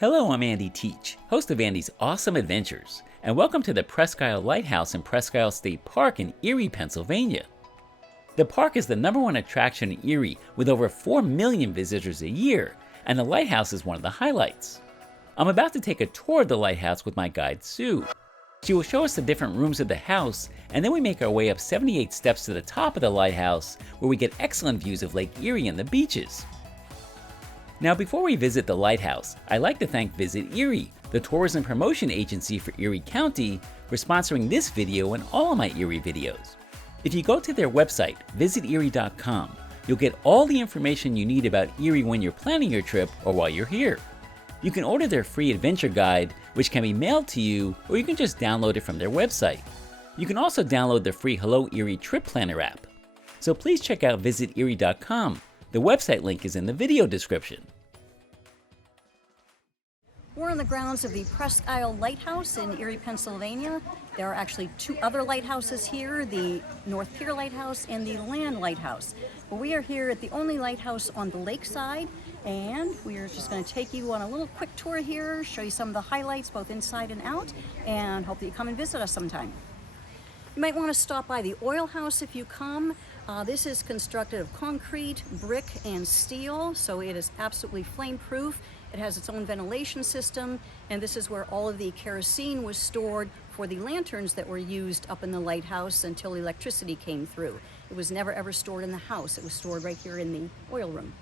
Hello, I'm Andy Teach, host of Andy's Awesome Adventures, and welcome to the Presque Lighthouse in Presque State Park in Erie, Pennsylvania. The park is the #1 attraction in Erie with over 4 million visitors a year, and the lighthouse is one of the highlights. I'm about to take a tour of the lighthouse with my guide Sue. She will show us the different rooms of the house, and then we make our way up 78 steps to the top of the lighthouse, where we get excellent views of Lake Erie and the beaches. Now, before we visit the lighthouse, I'd like to thank Visit Erie, the tourism promotion agency for Erie County, for sponsoring this video and all of my Erie videos. If you go to their website, visiterie.com, you'll get all the information you need about Erie when you're planning your trip or while you're here. You can order their free adventure guide, which can be mailed to you, or you can just download it from their website. You can also download the free Hello Erie Trip Planner app. So please check out visiterie.com. The website link is in the video description. We're on the grounds of the Presque Lighthouse in Erie, Pennsylvania. There are actually 2 other lighthouses here, the North Pier Lighthouse and the Land Lighthouse. But we are here at the only lighthouse on the lakeside, and we are just going to take you on a little quick tour here, show you some of the highlights both inside and out, and hope that you come and visit us sometime. You might want to stop by the oil house if you come. This is constructed of concrete, brick, and steel, so it is absolutely flame-proof. It has its own ventilation system, and this is where all of the kerosene was stored for the lanterns that were used up in the lighthouse until electricity came through. It was never ever stored in the house. It was stored right here in the oil room.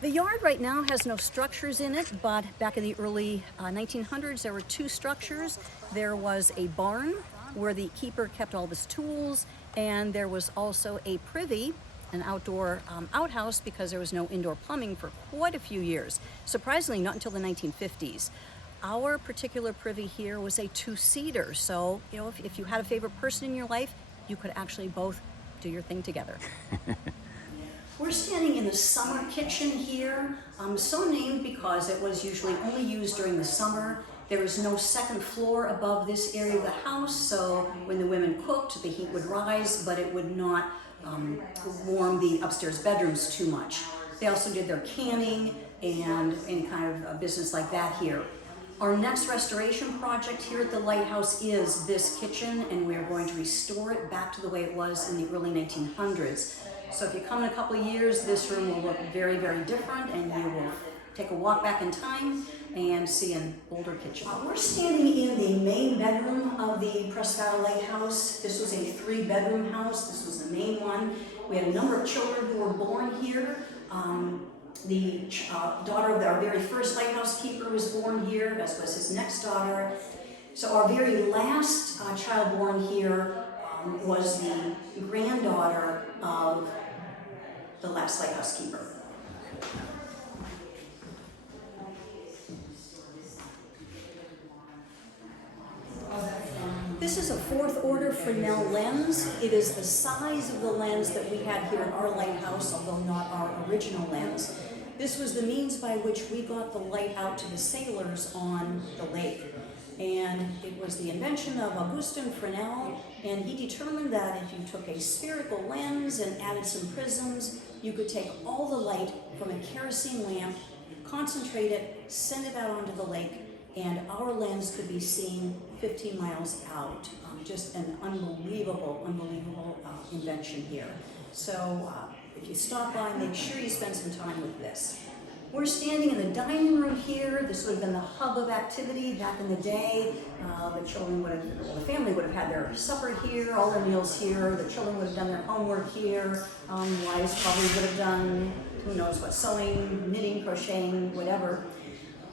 The yard right now has no structures in it, but back in the early 1900s, there were 2 structures. There was a barn where the keeper kept all of his tools, and there was also a privy, an outdoor outhouse, because there was no indoor plumbing for quite a few years. Surprisingly, not until the 1950s. Our particular privy here was a 2-seater, so if you had a favorite person in your life, you could actually both do your thing together. We're standing in the summer kitchen here, so named because it was usually only used during the summer. There was no second floor above this area of the house, so when the women cooked, the heat would rise, but it would not warm the upstairs bedrooms too much. They also did their canning and any kind of business like that here. Our next restoration project here at the lighthouse is this kitchen, and we are going to restore it back to the way it was in the early 1900s. So if you come in a couple of years, this room will look very, very different, and you will take a walk back in time and see an older kitchen. We're standing in the main bedroom of the Presque Lighthouse. This was a 3-bedroom house. This was the main one. We had a number of children who were born here. The daughter of our very first lighthouse keeper was born here, as was his next daughter. So our very last child born here was the granddaughter of the last lighthouse keeper. This is a 4th order Fresnel lens. It is the size of the lens that we had here at our lighthouse, although not our original lens. This was the means by which we got the light out to the sailors on the lake. And it was the invention of Augustin Fresnel, and he determined that if you took a spherical lens and added some prisms, you could take all the light from a kerosene lamp, concentrate it, send it out onto the lake, and our lens could be seen 15 miles out. Just an unbelievable invention here. So if you stop by, make sure you spend some time with this. We're standing in the dining room here. This would have been the hub of activity back in the day. The family would have had their supper here, all their meals here. The children would have done their homework here. Wives probably would have done, who knows what, sewing, knitting, crocheting, whatever.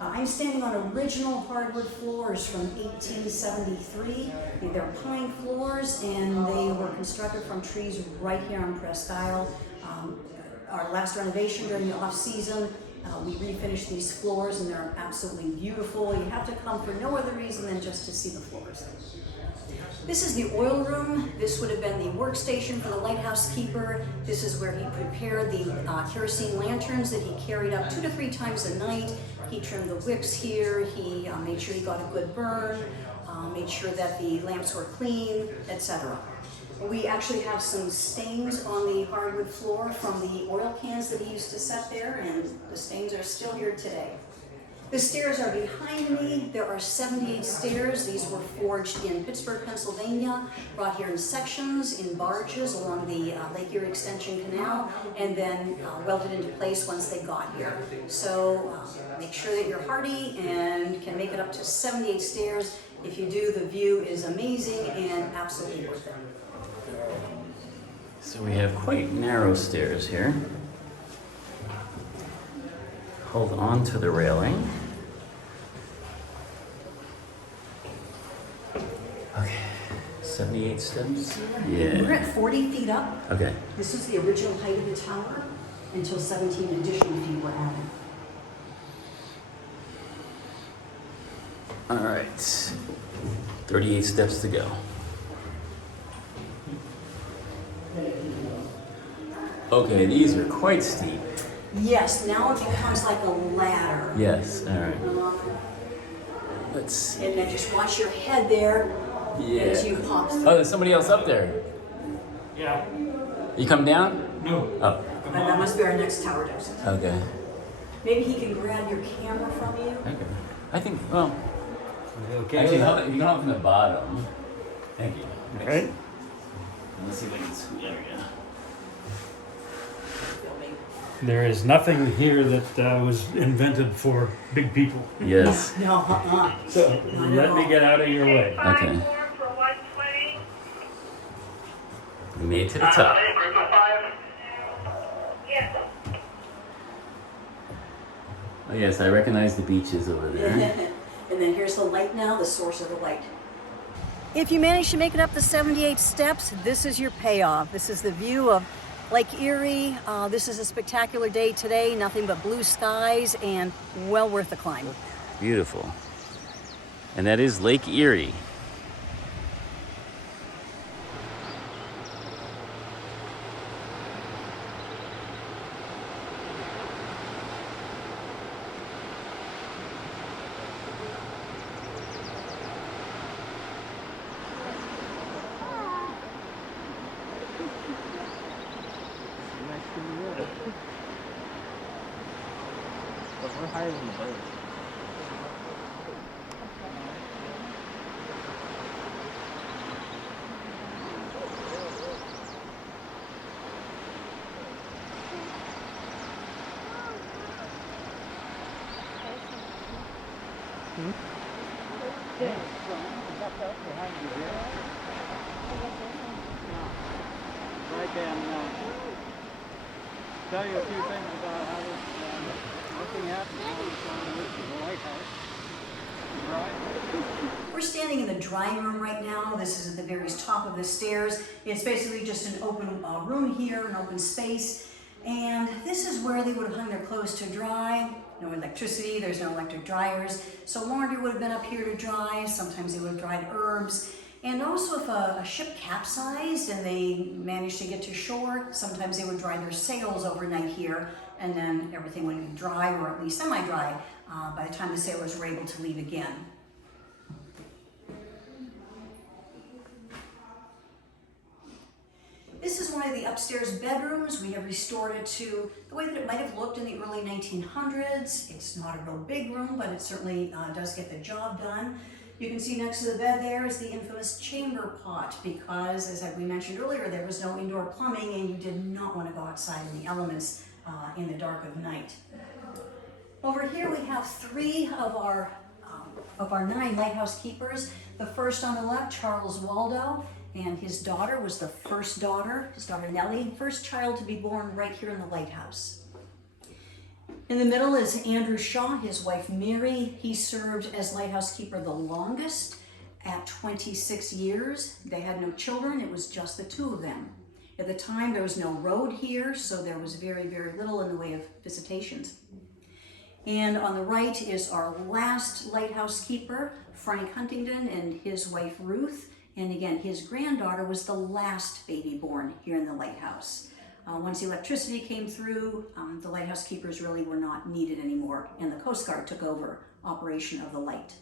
I'm standing on original hardwood floors from 1873. They're pine floors, and they were constructed from trees right here on Presque Isle. Our last renovation during the off-season, we refinished these floors, and they're absolutely beautiful. You have to come for no other reason than just to see the floors. This is the oil room. This would have been the workstation for the lighthouse keeper. This is where he prepared the kerosene lanterns that he carried up 2 to 3 times a night. He trimmed the wicks here. He made sure he got a good burn, made sure that the lamps were clean, etc. We actually have some stains on the hardwood floor from the oil cans that he used to set there, and the stains are still here today. The stairs are behind me. There are 78 stairs. These were forged in Pittsburgh, Pennsylvania, brought here in sections, in barges along the Lake Erie Extension Canal, and then welded into place once they got here. So make sure that you're hardy and can make it up to 78 stairs. If you do, the view is amazing and absolutely worth it. So we have quite narrow stairs here. Hold on to the railing. Okay, 78 steps? Yeah. We're at 40 feet up. Okay. This is the original height of the tower until 17 additional feet were added. All right, 38 steps to go. Okay, these are quite steep. Yes, now it becomes like a ladder. Yes, all right. Let's see. And then just watch your head there as you pop through. Oh, there's somebody else up there. Yeah. You come down? No. Oh, And that must be our next tower dose. okay. Maybe he can grab your camera from you. Okay. I think, well, Okay. actually, you can hold it from the bottom. Thank you. Right. Let's see if I can scoot. There we go. There is nothing here that was invented for big people. Yes. No, So let me get out of your way. Okay. We made it to the top. Oh yes, I recognize the beaches over there. And then here's the light now, the source of the light. If you manage to make it up the 78 steps, this is your payoff. This is the view of Lake Erie. This is a spectacular day today, nothing but blue skies and well worth the climb. Beautiful. And that is Lake Erie. We're higher than the birds. I can tell you a few things about how this looking at the lighthouse. Right. We're standing in the drying room right now. This is at the very top of the stairs. It's basically just an open room here, an open space. And this is where they would have hung their clothes to dry. No electricity, there's no electric dryers. So laundry would have been up here to dry. Sometimes they would have dried herbs. And also if a ship capsized and they managed to get to shore, sometimes they would dry their sails overnight here, and then everything would be dry, or at least semi-dry, by the time the sailors were able to leave again. This is one of the upstairs bedrooms. We have restored it to the way that it might have looked in the early 1900s. It's not a real big room, but it certainly does get the job done. You can see next to the bed there is the infamous chamber pot, because, as we mentioned earlier, there was no indoor plumbing and you did not want to go outside in the elements in the dark of night. Over here we have three of our 9 lighthouse keepers. The first on the left, Charles Waldo, and his daughter was the first daughter, his daughter Nellie, first child to be born right here in the lighthouse. In the middle is Andrew Shaw, his wife Mary. He served as lighthouse keeper the longest at 26 years. They had no children, it was just the two of them. At the time there was no road here, so there was very, very little in the way of visitations. And on the right is our last lighthouse keeper, Frank Huntington, and his wife Ruth. And again, his granddaughter was the last baby born here in the lighthouse. Once the electricity came through, the lighthouse keepers really were not needed anymore, and the Coast Guard took over operation of the light.